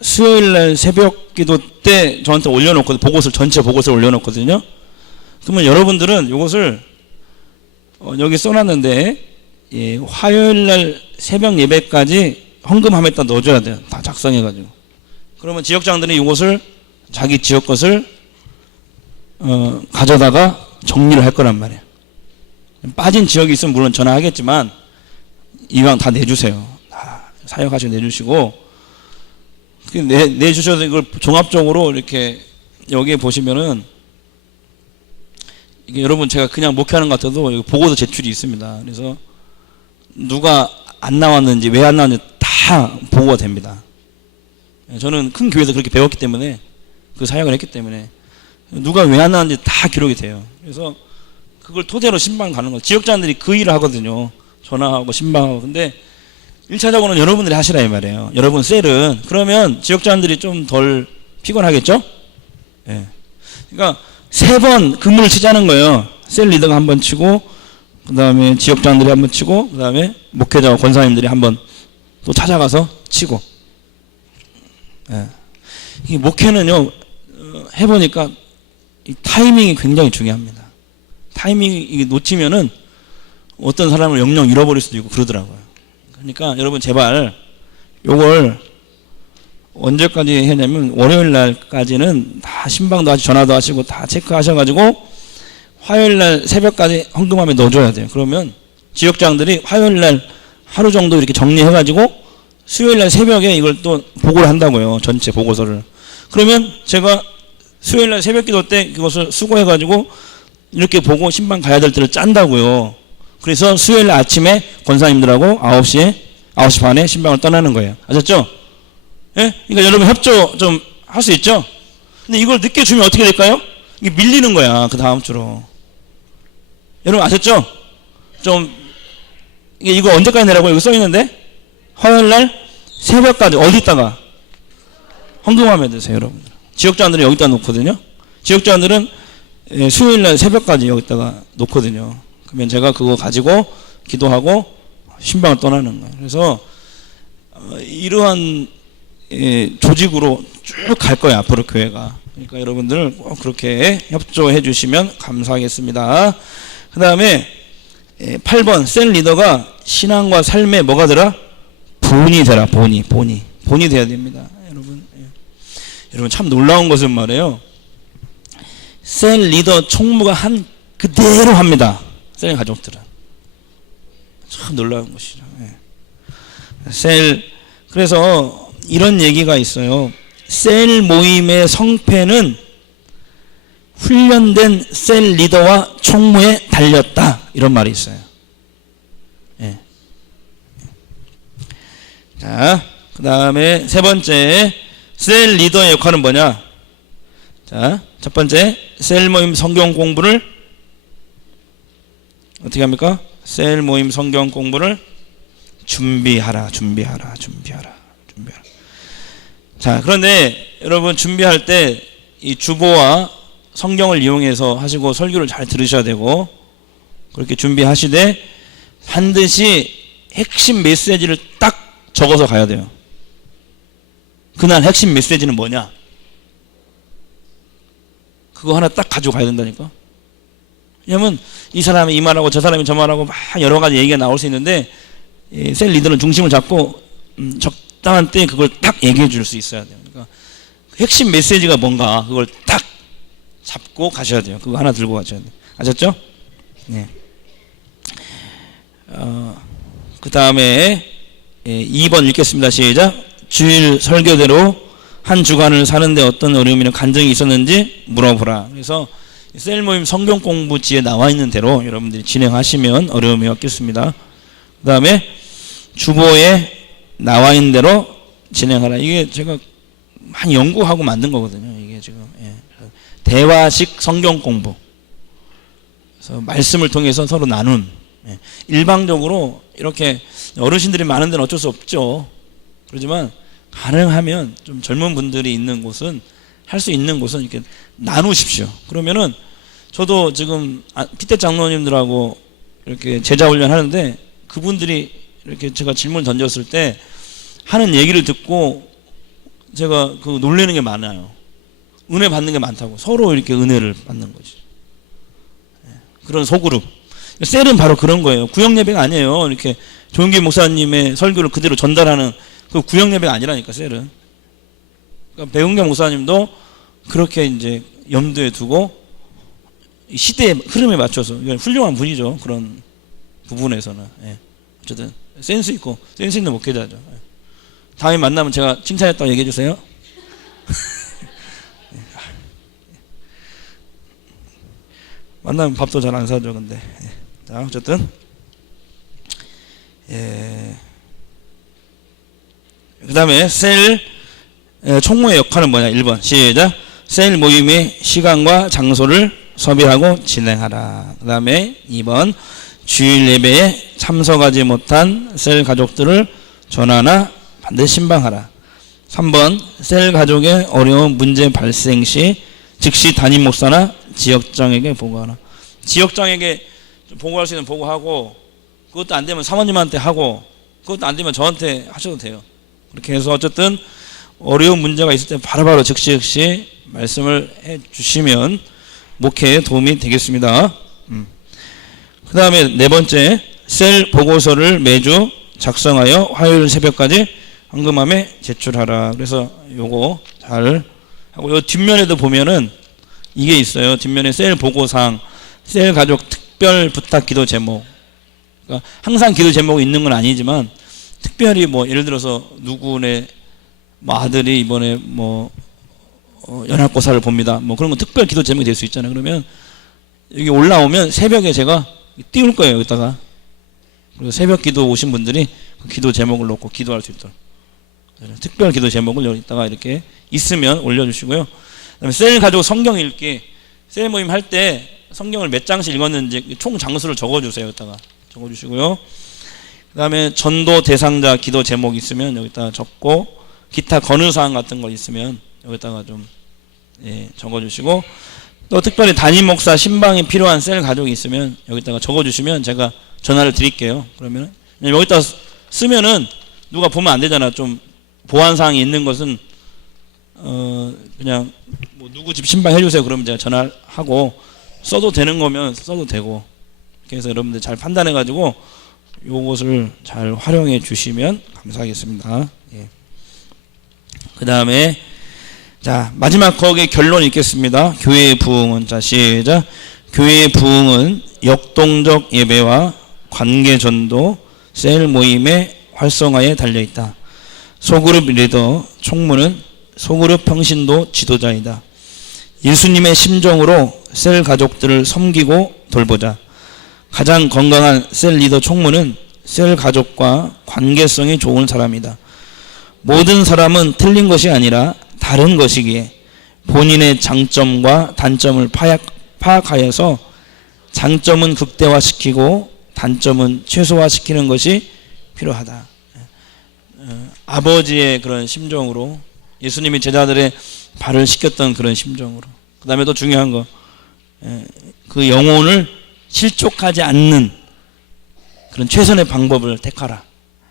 수요일날 새벽 기도 때 저한테 올려놓거든요. 보고서를 전체 보고서를 올려놓거든요. 그러면 여러분들은 이것을 여기 써놨는데 화요일날 새벽 예배까지 헌금함에다 넣어줘야 돼요. 다 작성해가지고. 그러면 지역장들이 이것을 자기 지역 것을 가져다가 정리를 할 거란 말이에요. 빠진 지역이 있으면 물론 전화하겠지만 이왕 다 내주세요. 다 사역하시고 내주시고 내주셔서 이걸 종합적으로 이렇게 여기에 보시면은 이게 여러분 제가 그냥 목회하는 것 같아도 여기 보고서 제출이 있습니다. 그래서 누가 안 나왔는지 왜 안 나왔는지 다 보고가 됩니다. 저는 큰 교회에서 그렇게 배웠기 때문에 그 사역을 했기 때문에 누가 왜 안 나왔는지 다 기록이 돼요. 그래서 그걸 토대로 신방 가는 거예요. 지역장들이 그 일을 하거든요. 전화하고 신방하고. 근데 1차적으로는 여러분들이 하시라 이 말이에요. 여러분 셀은. 그러면 지역장들이 좀 덜 피곤하겠죠? 예. 그러니까 3번 그물을 치자는 거예요. 셀 리더가 한 번 치고 그 다음에 지역장들이 한 번 치고 그 다음에 목회자와 권사님들이 한 번 또 찾아가서 치고. 예. 이 목회는요 해보니까 이 타이밍이 굉장히 중요합니다. 타이밍이 놓치면은 어떤 사람을 영영 잃어버릴 수도 있고 그러더라고요. 그러니까 여러분 제발 요걸 언제까지 했냐면 월요일 날까지는 다 신방도 하시고 전화도 하시고 다 체크하셔가지고 화요일 날 새벽까지 헌금함에 넣어줘야 돼요. 그러면 지역장들이 화요일 날 하루 정도 이렇게 정리해가지고 수요일 날 새벽에 이걸 또 보고를 한다고요. 전체 보고서를. 그러면 제가 수요일 날 새벽 기도 때 그것을 수고해가지고 이렇게 보고 신방 가야 될 때를 짠다고요. 그래서 수요일 날 아침에 권사님들하고 9시 반에 신방을 떠나는 거예요. 아셨죠? 예? 그러니까 여러분 협조 좀 할 수 있죠? 근데 이걸 늦게 주면 어떻게 될까요? 이게 밀리는 거야. 그 다음 주로. 여러분 아셨죠? 좀 이거 언제까지 내라고 여기 써 있는데 화요일 날 새벽까지 어디다가 헌금하면 되세요, 여러분. 지역장들은 여기다 놓거든요. 지역장들은 수요일 날 새벽까지 여기다가 놓거든요. 그러면 제가 그거 가지고 기도하고 신방을 떠나는 거예요. 그래서 이러한 조직으로 쭉 갈 거예요, 앞으로 교회가. 그러니까 여러분들 꼭 그렇게 협조해 주시면 감사하겠습니다. 그 다음에 8번 셀 리더가 신앙과 삶에 뭐가 되라? 본이 되라. 본이 돼야 됩니다. 여러분 참 놀라운 것은 말이에요. 셀 리더 총무가 한 그대로 합니다. 셀 가족들은 참 놀라운 것이죠. 그래서 이런 얘기가 있어요. 셀 모임의 성패는 훈련된 셀 리더와 총무에 달렸다. 이런 말이 있어요. 예. 자, 그 다음에 세 번째, 셀 리더의 역할은 뭐냐? 자, 첫 번째, 셀 모임 성경 공부를 어떻게 합니까? 셀 모임 성경 공부를 준비하라. 자, 그런데 여러분 준비할 때 이 주보와 성경을 이용해서 하시고 설교를 잘 들으셔야 되고, 그렇게 준비하시되 반드시 핵심 메시지를 딱 적어서 가야 돼요. 그날 핵심 메시지는 뭐냐? 그거 하나 딱 가지고 가야 된다니까. 왜냐면 이 사람이 이 말하고 저 사람이 저 말하고 막 여러 가지 얘기가 나올 수 있는데, 셀 리더는 중심을 잡고 적당한 때에 그걸 딱 얘기해 줄 수 있어야 돼요. 그러니까 핵심 메시지가 뭔가 그걸 딱 잡고 가셔야 돼요. 그거 하나 들고 가셔야 돼요. 아셨죠? 네. 그 다음에 2번 읽겠습니다. 시작. 주일 설교대로 한 주간을 사는데 어떤 어려움이나 간증이 있었는지 물어보라. 그래서 셀 모임 성경 공부지에 나와 있는 대로 여러분들이 진행하시면 어려움이 없겠습니다. 그 다음에 주보에 나와 있는 대로 진행하라. 이게 제가 많이 연구하고 만든 거거든요. 이게 지금 대화식 성경 공부. 그래서 말씀을 통해서 서로 나눈. 일방적으로 이렇게 어르신들이 많은 데는 어쩔 수 없죠. 그렇지만 가능하면 좀 젊은 분들이 있는 곳은, 할 수 있는 곳은 이렇게 나누십시오. 그러면은 저도 지금 피대 장로님들하고 이렇게 제자 훈련 하는데, 그분들이 이렇게 제가 질문 던졌을 때 하는 얘기를 듣고 제가 그 놀라는 게 많아요. 은혜 받는 게 많다고. 서로 이렇게 은혜를 받는 거지. 그런 소그룹. 셀은 바로 그런 거예요. 구역 예배가 아니에요. 이렇게 조용기 목사님의 설교를 그대로 전달하는 그 구역 예배가 아니라니까, 셀은. 그러니까 배은경 목사님도 그렇게 이제 염두에 두고 시대의 흐름에 맞춰서, 훌륭한 분이죠. 그런 부분에서는. 어쨌든 센스 있고 센스 있는 목회자죠. 다음에 만나면 제가 칭찬했다고 얘기해 주세요. 만나면 밥도 잘 안 사죠. 근데 자, 어쨌든 그 다음에 셀 총무의 역할은 뭐냐. 1번 시작. 셀 모임의 시간과 장소를 섭외하고 진행하라. 그 다음에 2번 주일 예배에 참석하지 못한 셀 가족들을 전화나 반드시 신방하라. 3번 셀 가족의 어려운 문제 발생 시 즉시 담임 목사나 지역장에게 보고하라. 지역장에게 보고할 수 있는 보고하고, 그것도 안 되면 사모님한테 하고, 그것도 안 되면 저한테 하셔도 돼요. 그렇게 해서 어쨌든 어려운 문제가 있을 때 바로바로 즉시 말씀을 해 주시면 목회에 도움이 되겠습니다. 그 다음에 네 번째, 셀 보고서를 매주 작성하여 화요일 새벽까지 헌금함에 제출하라. 그래서 요거 잘 하고, 요 뒷면에도 보면은 이게 있어요. 뒷면에 셀 보고상, 셀 가족 특별 부탁 기도 제목. 그러니까 항상 기도 제목이 있는 건 아니지만, 특별히 뭐 예를 들어서 누구네 뭐 아들이 이번에 뭐 연합고사를 봅니다. 뭐 그런 건 특별 기도 제목이 될 수 있잖아요. 그러면 여기 올라오면 새벽에 제가 띄울 거예요. 여기다가. 그래서 새벽 기도 오신 분들이 그 기도 제목을 놓고 기도할 수 있도록 특별 기도 제목을 여기다가 이렇게 있으면 올려주시고요. 그다음에 셀 가족 성경 읽기, 셀 모임 할 때 성경을 몇 장씩 읽었는지 총 장수를 적어주세요. 여기다가 적어주시고요. 그다음에 전도 대상자 기도 제목 있으면 여기다가 적고, 기타 건의사항 같은 거 있으면 여기다가 좀 적어주시고, 또 특별히 담임 목사 신방이 필요한 셀 가족이 있으면 여기다가 적어주시면 제가 전화를 드릴게요. 그러면 여기다 쓰면은 누가 보면 안 되잖아. 좀 보안사항이 있는 것은 그냥 뭐 누구 집 신방 해주세요. 그러면 제가 전화하고, 써도 되는 거면 써도 되고, 그래서 여러분들 잘 판단해가지고 요것을 잘 활용해 주시면 감사하겠습니다. 그 다음에 자, 마지막 거기에 결론 읽겠습니다. 교회의 부흥은, 자 시작. 교회의 부흥은 역동적 예배와 관계 전도, 셀 모임의 활성화에 달려 있다. 소그룹 리더 총무는 소그룹 평신도 지도자이다. 예수님의 심정으로 셀 가족들을 섬기고 돌보자. 가장 건강한 셀 리더 총무는 셀 가족과 관계성이 좋은 사람이다. 모든 사람은 틀린 것이 아니라 다른 것이기에 본인의 장점과 단점을 파악하여서 장점은 극대화시키고 단점은 최소화시키는 것이 필요하다. 아버지의 그런 심정으로, 예수님이 제자들의 발을 씻겼던 그런 심정으로, 그 다음에 또 중요한 거, 그 영혼을 실족하지 않는 그런 최선의 방법을 택하라.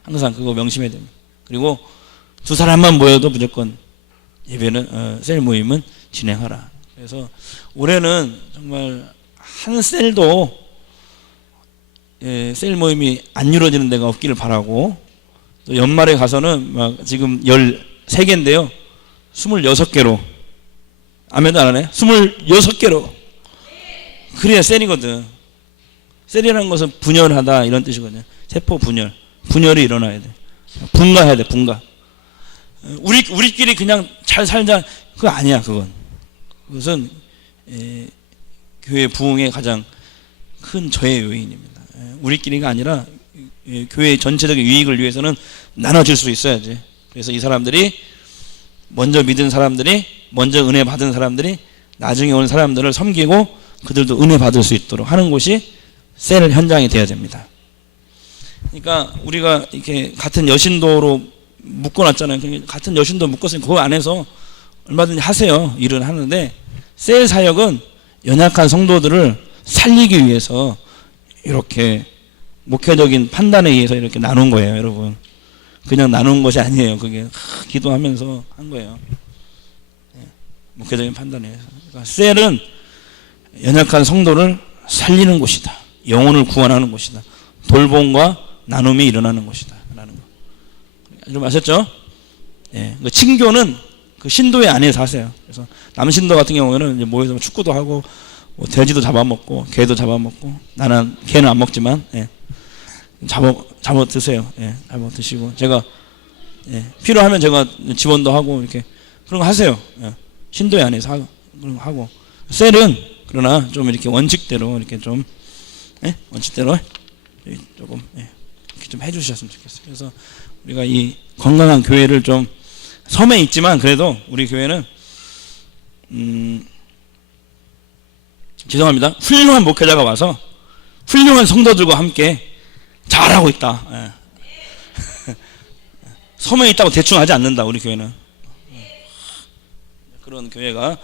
항상 그거 명심해야 됩니다. 그리고 두 사람만 모여도 무조건 예배는 셀 모임은 진행하라. 그래서 올해는 정말 한 셀도 셀 모임이 안 이루어지는 데가 없기를 바라고, 또 연말에 가서는 막 지금 13개인데요 26개로, 아멘도 안 하네. 26개로. 그래야 셀이거든. 셀이라는 것은 분열하다 이런 뜻이거든요. 세포 분열이 일어나야 돼. 분가해야 돼. 분가. 우리끼리 그냥 잘 살자, 그거 아니야. 그것은 교회 부흥의 가장 큰 저해 요인입니다. 우리끼리가 아니라 교회의 전체적인 유익을 위해서는 나눠질 수 있어야지. 그래서 이 사람들이 먼저 믿은 사람들이, 먼저 은혜 받은 사람들이 나중에 온 사람들을 섬기고 그들도 은혜 받을 수 있도록 하는 곳이 셀 현장이 되어야 됩니다. 그러니까 우리가 이렇게 같은 여신도로 묶어놨잖아요. 같은 여신도 묶었으니까 그 안에서 얼마든지 하세요. 일은 하는데, 셀 사역은 연약한 성도들을 살리기 위해서 이렇게 목회적인 판단에 의해서 이렇게 나눈 거예요, 여러분. 그냥 나눈 것이 아니에요. 그게 기도하면서 한 거예요. 목회적인 판단에 의해서. 그러니까 셀은 연약한 성도를 살리는 곳이다. 영혼을 구원하는 곳이다. 돌봄과 나눔이 일어나는 곳이다. 라는 거. 좀 아셨죠? 그 친교는 그 신도의 안에서 하세요. 그래서 남신도 같은 경우에는 이제 모여서 축구도 하고, 뭐 돼지도 잡아먹고, 개도 잡아먹고, 나는 개는 안 먹지만, 잡아 드세요. 잡아 드시고, 제가, 필요하면 제가 지원도 하고, 이렇게, 그런 거 하세요. 신도의 안에서 그런 거 하고. 셀은, 그러나 좀 이렇게 원칙대로, 이렇게 좀, 원칙대로, 조금, 이렇게 좀 해주셨으면 좋겠어요. 그래서 우리가 이 건강한 교회를 좀, 섬에 있지만 그래도 우리 교회는 죄송합니다. 훌륭한 목회자가 와서 훌륭한 성도들과 함께 잘하고 있다. 섬에 있다고 대충 하지 않는다. 우리 교회는 그런 교회가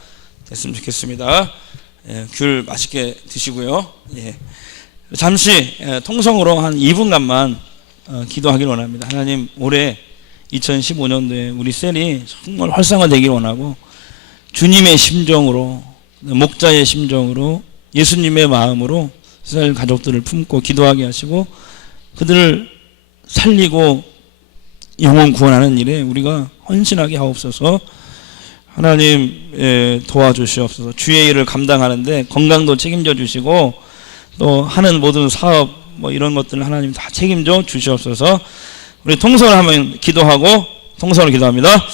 됐으면 좋겠습니다. 귤 맛있게 드시고요. 잠시 통성으로 한 2분간만 기도하기를 원합니다. 하나님, 올해 2015년도에 우리 셀이 정말 활성화되기를 원하고, 주님의 심정으로, 목자의 심정으로, 예수님의 마음으로 셀 가족들을 품고 기도하게 하시고, 그들을 살리고 영혼 구원하는 일에 우리가 헌신하게 하옵소서. 하나님 도와주시옵소서. 주의 일을 감당하는데 건강도 책임져 주시고, 또 하는 모든 사업 뭐 이런 것들을 하나님 다 책임져 주시옵소서. 우리 통성을 하면 기도하고 통성을 기도합니다.